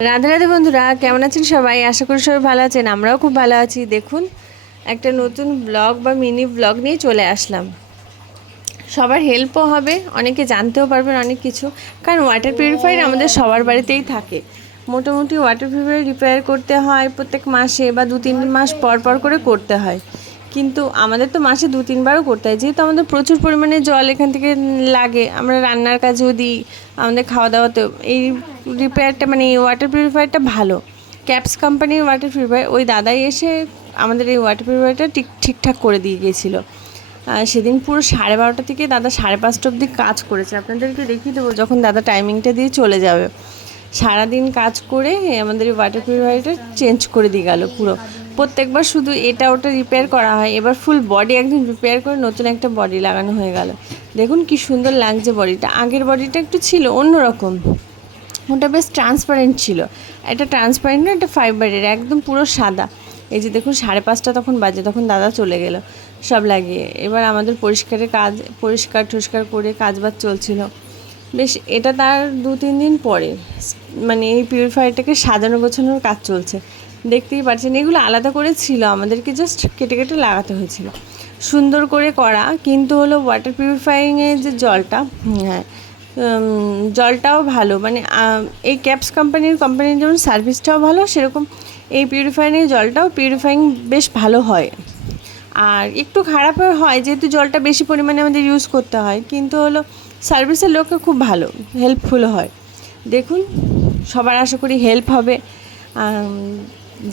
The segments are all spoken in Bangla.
রাধে রাধে বন্ধুরা, কেমন আছেন সবাই? আশা করি সবাই ভালো আছেন। আমরাও খুব ভালো আছি। দেখুন, একটা নতুন ব্লগ বা মিনি ব্লগ নিয়ে চলে আসলাম। সবার হেল্পও হবে, অনেকে জানতেও পারবেন অনেক কিছু। কারণ ওয়াটার পিউরিফায়ার আমাদের সবার বাড়িতেই থাকে। মোটামুটি ওয়াটার পিউরিফায়ার রিপেয়ার করতে হয় প্রত্যেক মাসে বা 2-3 মাস পর পর করে করতে হয়। কিন্তু আমাদের তো মাসে 2-3বারও করতে হয়, যেহেতু আমাদের প্রচুর পরিমাণে জল এখান থেকে লাগে। আমরা রান্নার কাজেও দিই, আমাদের খাওয়া দাওয়াতেও। এই রিপেয়ারটা মানে এই ওয়াটার পিউরিফায়ারটা ভালো। ক্যাপস কোম্পানির ওয়াটার পিউরিফায়ার, ওই দাদাই এসে আমাদের এই ওয়াটার পিউরিফায়ারটা ঠিকঠাক করে দিয়ে গিয়েছিলো। সেদিন পুরো 12:30 থেকে দাদা 5:30 অবধি কাজ করেছে। আপনাদেরকে দেখিয়ে দেবো যখন দাদা টাইমিংটা দিয়ে চলে যাবে। সারাদিন কাজ করে আমাদের এই ওয়াটার পিউরিফায়ারটা চেঞ্জ করে দিয়ে গেল পুরো। প্রত্যেকবার শুধু এটা ওটা রিপেয়ার করা হয়, এবার ফুল বডি একদম রিপেয়ার করে নতুন একটা বডি লাগানো হয়ে গেল। দেখুন কি সুন্দর লাগছে বডিটা। আগের বডিটা একটু ছিল অন্যরকম, ওটা বেশ ট্রান্সপারেন্ট ছিল। এটা ট্রান্সপারেন্ট না, এটা ফাইবারের, একদম পুরো সাদা। এই যে দেখুন 5:30 তখন বাজে, তখন দাদা চলে গেল সব লাগিয়ে। এবার আমাদের পরিষ্কারের কাজ, পরিষ্কার করে কাজবাজ চলছিল বেশ। এটা তার 2-3 দিন পরে মানে এই পিউরিফায়ারটাকে সাজানো গোছানোর কাজ চলছে। দেখতেই পাচ্ছেন, এগুলো আলাদা করে ছিল, আমাদেরকে জাস্ট কেটে কেটে লাগাতে হয়েছিল। সুন্দর করে করা, কিন্তু হলো ওয়াটার পিউরিফাইংয়ের যে জলটা, হ্যাঁ, জলটাও ভালো। মানে এই ক্যাপস কোম্পানির যেমন সার্ভিসটাও ভালো, সেরকম এই পিউরিফায়ারের জলটাও পিউরিফাইং বেশ ভালো হয়। আর একটু খারাপও হয়, যেহেতু জলটা বেশি পরিমাণে আমাদের ইউজ করতে হয়, কিন্তু হলো সার্ভিসের লোকও খুব ভালো, হেল্পফুলও হয়। দেখুন, সবার আশা করি হেল্প হবে।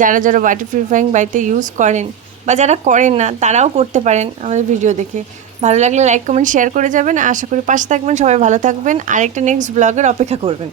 যারা যারা ওয়াটার পিউরিফাইং বাড়িতে ইউজ করেন বা যারা করেন না, তারাও করতে পারেন আমাদের ভিডিও দেখে। ভালো লাগলে লাইক কমেন্ট শেয়ার করে যাবেন। আশা করি পাশে থাকবেন, সবাই ভালো থাকবেন। আরেকটা নেক্সট ব্লগের অপেক্ষা করবেন।